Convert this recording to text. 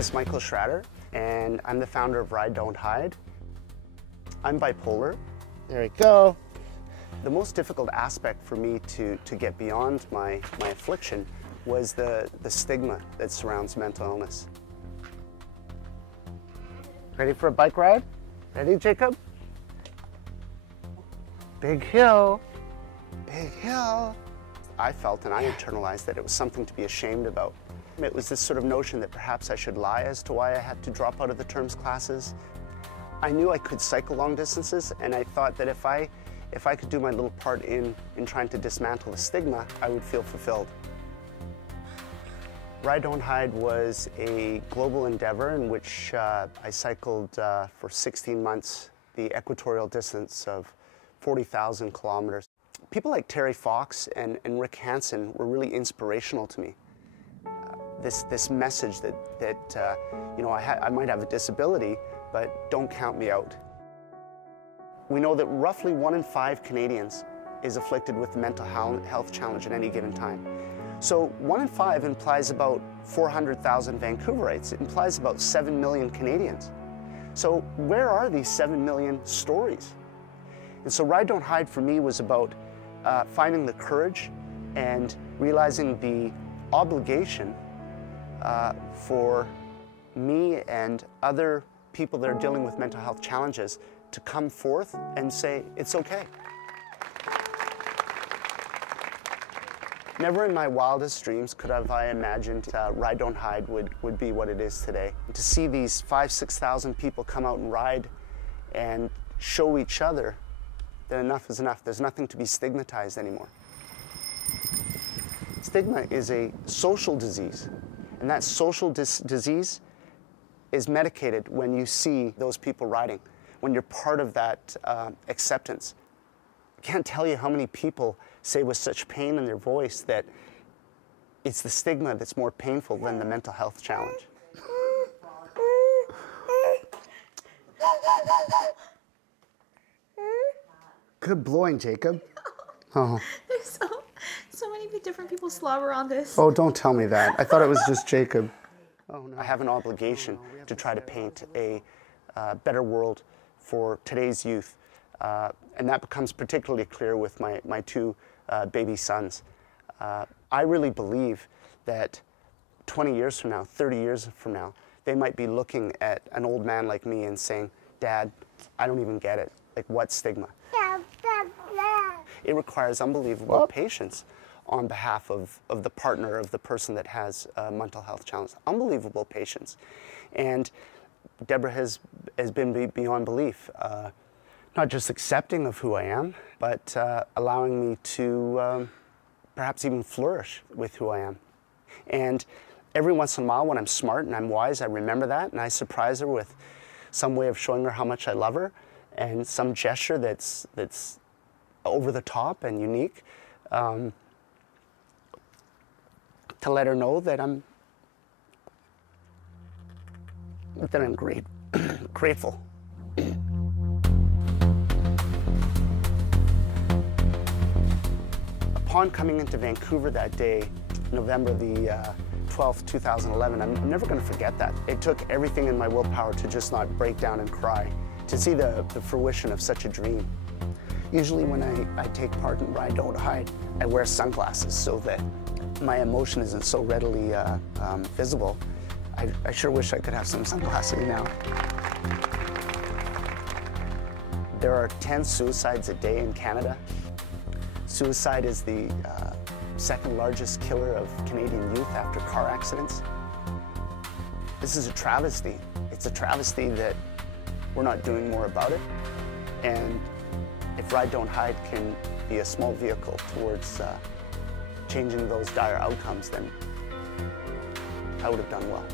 is Michael Schratter, and I'm the founder of Ridedonthide. I'm bipolar. There we go. The most difficult aspect for me to get beyond my affliction was the stigma that surrounds mental illness. Ready for a bike ride? Ready, Jacob? Big hill, big hill. I felt and I internalized that it was something to be ashamed about. It was this sort of notion that perhaps I should lie as to why I had to drop out of the terms classes. I knew I could cycle long distances, and I thought that if I could do my little part in trying to dismantle the stigma, I would feel fulfilled. Ridedonthide was a global endeavor in which I cycled for 16 months, the equatorial distance of 40,000 kilometers. People like Terry Fox and Rick Hansen were really inspirational to me. This message that you know, I might have a disability, but don't count me out. We know that roughly 1 in 5 Canadians is afflicted with a mental health challenge at any given time. So 1 in 5 implies about 400,000 Vancouverites. It implies about 7 million Canadians. So where are these 7 million stories? And so Ridedonthide for me was about finding the courage and realizing the obligation for me and other people that are dealing with mental health challenges to come forth and say, it's okay. Never in my wildest dreams could have I imagined Ridedonthide would be what it is today. And to see these 5,000–6,000 people come out and ride and show each other that enough is enough. There's nothing to be stigmatized anymore. Stigma is a social disease, and that social disease is medicated when you see those people riding, when you're part of that acceptance. I can't tell you how many people say with such pain in their voice that it's the stigma that's more painful than the mental health challenge. Good blowing, Jacob. Oh. There's so many different people slobber on this. Oh, don't tell me that. I thought it was just Jacob. Oh, no. I have an obligation to try to paint a better world for today's youth. And that becomes particularly clear with my 2 baby sons. I really believe that 20 years from now, 30 years from now, they might be looking at an old man like me and saying, Dad, I don't even get it. Like, what stigma? It requires unbelievable patience on behalf of the partner, of the person that has a mental health challenge. Unbelievable patience. And Deborah has been beyond belief. Not just accepting of who I am, but allowing me to perhaps even flourish with who I am. And every once in a while when I'm smart and I'm wise, I remember that and I surprise her with some way of showing her how much I love her and some gesture that's over the top and unique to let her know that I'm grateful. Upon coming into Vancouver that day, November the 12th, 2011, I'm never going to forget that. It took everything in my willpower to just not break down and cry, to see the fruition of such a dream. Usually when I take part in Ridedonthide, I wear sunglasses so that my emotion isn't so readily visible. I sure wish I could have some sunglasses now. There are 10 suicides a day in Canada. Suicide is the second largest killer of Canadian youth after car accidents. This is a travesty. It's a travesty that we're not doing more about it. And if Ridedonthide can be a small vehicle towards changing those dire outcomes, then I would have done well.